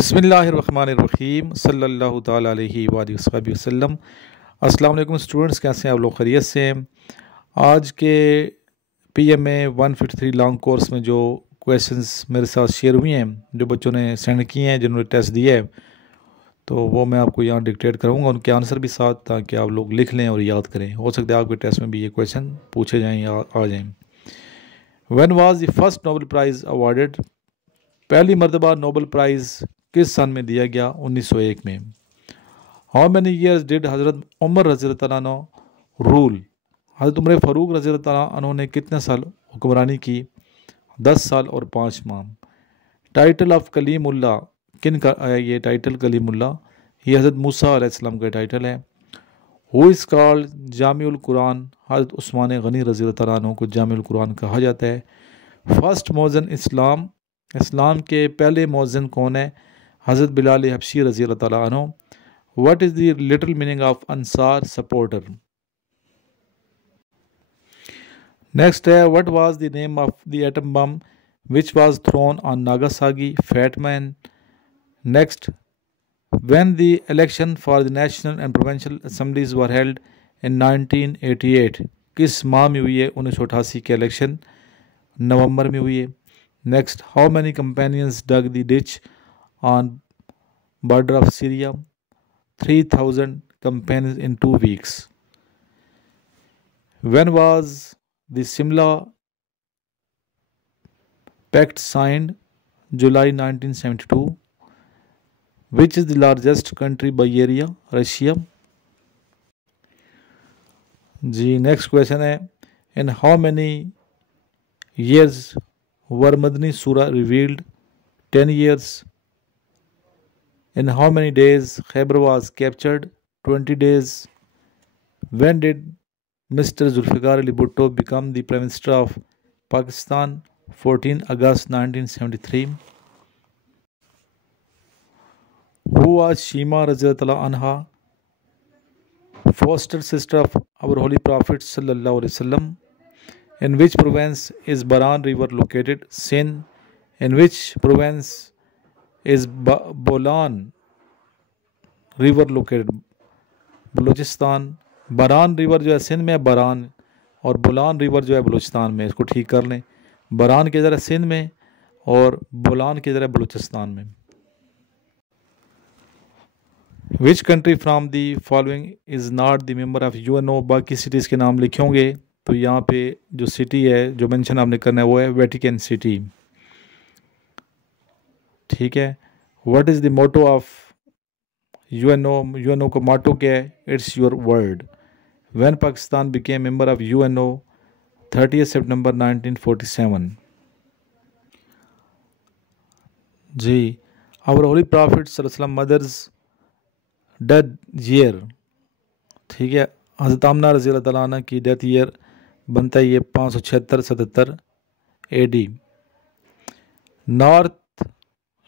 बिस्मिल्लाहिर्रहमानिर्रहीम सल्लल्लाहु ताला अलैहि वसल्लम। अस्सलाम वालेकुम स्टूडेंट्स, कैसे हैं आप लोग? खैरियत से हैं? आज के PMA 153 लॉन्ग कोर्स में जो क्वेश्चंस मेरे साथ शेयर हुए हैं, जो बच्चों ने सेंड किए हैं, जिन्होंने टेस्ट दिया है, तो वो मैं आपको यहाँ डिक्टेट करूँगा, उनके आंसर भी साथ, ताकि आप लोग लिख लें और याद करें। हो सकता है आपके टेस्ट में भी ये क्वेश्चन पूछे जाएँ या आ जाएँ। When was the first Nobel prize awarded? पहली मरतबा नोबेल प्राइज़ किस सन में दिया गया? 1901 में। हाउ मैनी ईयर्स डिड हज़रत उमर रज़ी अल्लाह अन्हु रूल? हज़रत उमर फ़ारूक रज़ी अल्लाह अन्हु ने कितने साल हुक्मरानी की? 10 साल और 5 माह। टाइटल ऑफ कलीमुल्लाह किन का है? ये टाइटल कलीमुल्लाह ये हज़रत मूसा अलैहिस्सलाम का टाइटल है। हु इज़ कॉल्ड जामिउल कुरान? हज़रत उस्मान गनी रज़ी अल्लाह अन्हु को जामिउल कुरान कहा जाता है। फर्स्ट मौज़न इस्लाम, इस्लाम के पहले मौज़न कौन है? हज़रत बिलाल हबशी रज़ी अल्लाह अन्हु। What is the little meaning of अंसार सपोर्टर? नेक्स्ट है, what was the name of the atom bomb which was thrown on Nagasaki? Fat man. Next, when the election for the national and provincial assemblies were held in 1988? किस माह में हुई है 1988 के election? नवंबर में हुई है। Next, how many companions dug the ditch on border of Syria? 3,000 companions in 2 weeks. When was the Simla Pact signed? July 1972. Which is the largest country by area? Russia. जी नेक्स्ट क्वेश्चन है, in how many years were Madani Surah revealed? 10 years. In how many days Khyber was captured? 20 days. When did Mr. Zulfikar Ali Bhutto become the Prime Minister of Pakistan? 14 August 1973. Who was Shima Raziyallahu Anha? Foster sister of our Holy Prophet Sallallahu Alaihi Wasallam. In which province is Baran River located? Sindh. In which province is Bolan river located? Balochistan. Baran river जो है सिंध में, बरान, और Bolan river जो है बलूचिस्तान में। इसको ठीक कर लें, बरान किधर है? सिंध में, और बोलान किधर है? बलूचिस्तान में। Which country from the following is not the member of UNO? बाकी सिटीज़ के नाम लिखे होंगे, तो यहाँ पे जो सिटी है जो मेंशन आपने करना है वो है वेटिकन सिटी। ठीक है। What is the motto of UNO? UNO का मोटो क्या है? It's your world. When Pakistan became member of UNO? 30 सितंबर 1947। जी, आवर होली प्रॉफिट सल्लल्लाहु अलैहि वसल्लम मदर्स डेथ ईयर, ठीक है, हज़रत आमना रज़ी अल्लाह अन्हा की डेथ ईयर बनता है ये 576-77 AD। North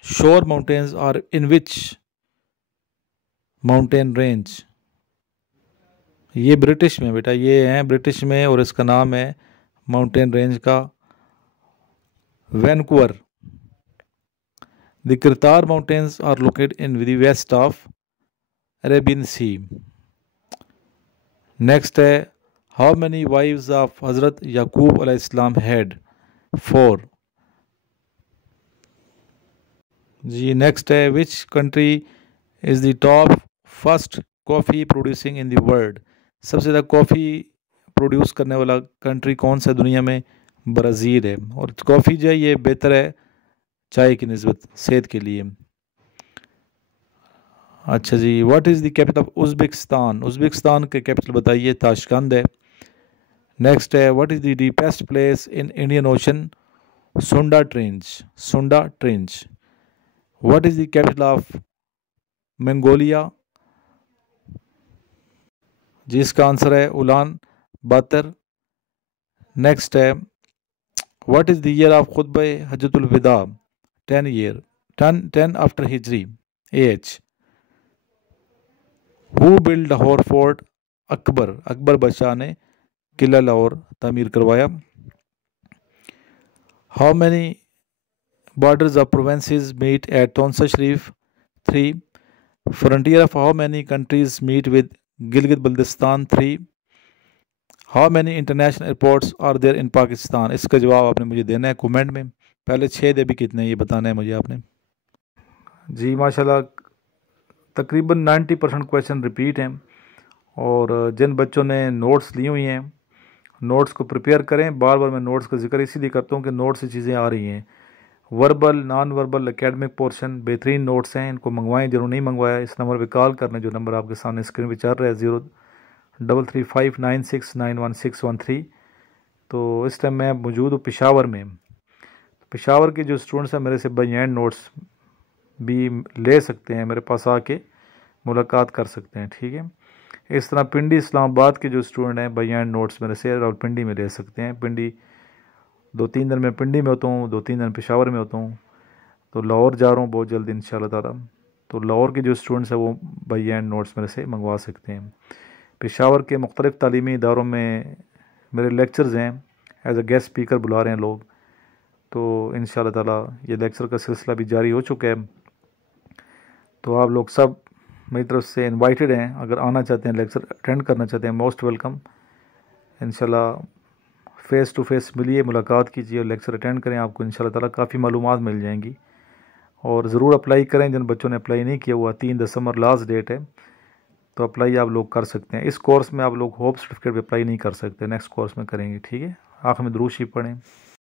shore mountains are in which mountain range? ये ब्रिटिश में बेटा, ये हैं ब्रिटिश में, और इसका नाम है माउंटेन रेंज का Vancouver. The Kirthar mountains are located in the west of Arabian sea. Next है, हाउ मैनी वाइव्स ऑफ हज़रत याकूब अलैहिस्सलाम हैड? 4। जी नेक्स्ट है, which country is the top first coffee producing in the world? सबसे ज़्यादा coffee produce करने वाला कंट्री कौन सा दुनिया में? ब्राज़ील है। और कॉफ़ी जो है ये बेहतर है चाय की निस्बत सेहत के लिए। अच्छा जी, what is the capital of Uzbekistan? Uzbekistan के कैपिटल बताइए। ताशकंद है। नेक्स्ट है, what is the deepest place in Indian ocean? Sunda trench, Sunda trench. What is the capital of Mongolia? जिसका आंसर है उलान बातर। नेक्स्ट है, what is the year of खुतबा हज्जतुल विदा? 10 आफ्टर हिजरी AH। Who build Lahore fort? Akbar, Akbar Badshah ने किला लाहौर तामीर करवाया। How many borders of provinces meet at Taunsa Sharif? 3. Frontier of how many countries meet with Gilgit Baltistan? 3. How many international airports are there in Pakistan? इसका जवाब आपने मुझे देना है कमेंट में। पहले 6 दे भी कितने ये बताना है मुझे आपने। जी माशाल्लाह तकरीबन 90% क्वेश्चन रिपीट हैं, और जिन बच्चों ने नोट्स ली हुई हैं नोट्स को प्रिपेयर करें। बार बार मैं नोट्स का जिक्र इसीलिए करता हूँ कि नोट्स से चीज़ें आ रही हैं। Verbal non verbal academic portion बेहतरीन नोट्स हैं, इनको मंगवाएं। जिन्होंने नहीं मंगवाया इस नंबर पे कॉल करना, जो नंबर आपके सामने स्क्रीन पे चल रहा है 033596911613। तो इस टाइम मैं मौजूद हूँ पेशावर में। पेशावर के जो स्टूडेंट्स हैं मेरे से बाय हैंड नोट्स भी ले सकते हैं, मेरे पास आके मुलाकात कर सकते हैं, ठीक है। इस तरह पिंडी इस्लामाबाद के जो स्टूडेंट हैं बाय हैंड नोट्स मेरे से रावलपिंडी में ले सकते हैं। पिंडी 2-3 दिन मैं पिंडी में होता हूँ, 2-3 दिन पेशावर में होता हूँ, तो लाहौर जा रहा हूँ बहुत जल्द इंशाल्लाह ताला। तो लाहौर के जो स्टूडेंट्स हैं वो बाय हैंड नोट्स मेरे से मंगवा सकते हैं। पेशावर के मुख्तलिफ़ तालीमी इदारों में मेरे लेक्चर्स हैं, एज अ गेस्ट स्पीकर बुला रहे हैं लोग, तो इंशाल्लाह ताला ये लेक्चर का सिलसिला भी जारी हो चुका है। तो आप लोग सब मेरी तरफ से इनवाइटेड हैं, अगर आना चाहते हैं लेक्चर अटेंड करना चाहते हैं मोस्ट वेलकम। इंशाल्लाह फ़ेस टू फेस मिलिए, मुलाकात कीजिए और लेक्चर अटेंड करें, आपको इंशाल्लाह ताला काफ़ी मालूमात मिल जाएंगी। और ज़रूर अप्लाई करें, जिन बच्चों ने अप्लाई नहीं किया हुआ 3 दिसंबर लास्ट डेट है, तो अप्लाई आप लोग कर सकते हैं। इस कोर्स में आप लोग होप सर्टिफिकेट पे अप्लाई नहीं कर सकते, नेक्स्ट कोर्स में करेंगे, ठीक है। आखिर में दुरूद शरीफ पढ़ें।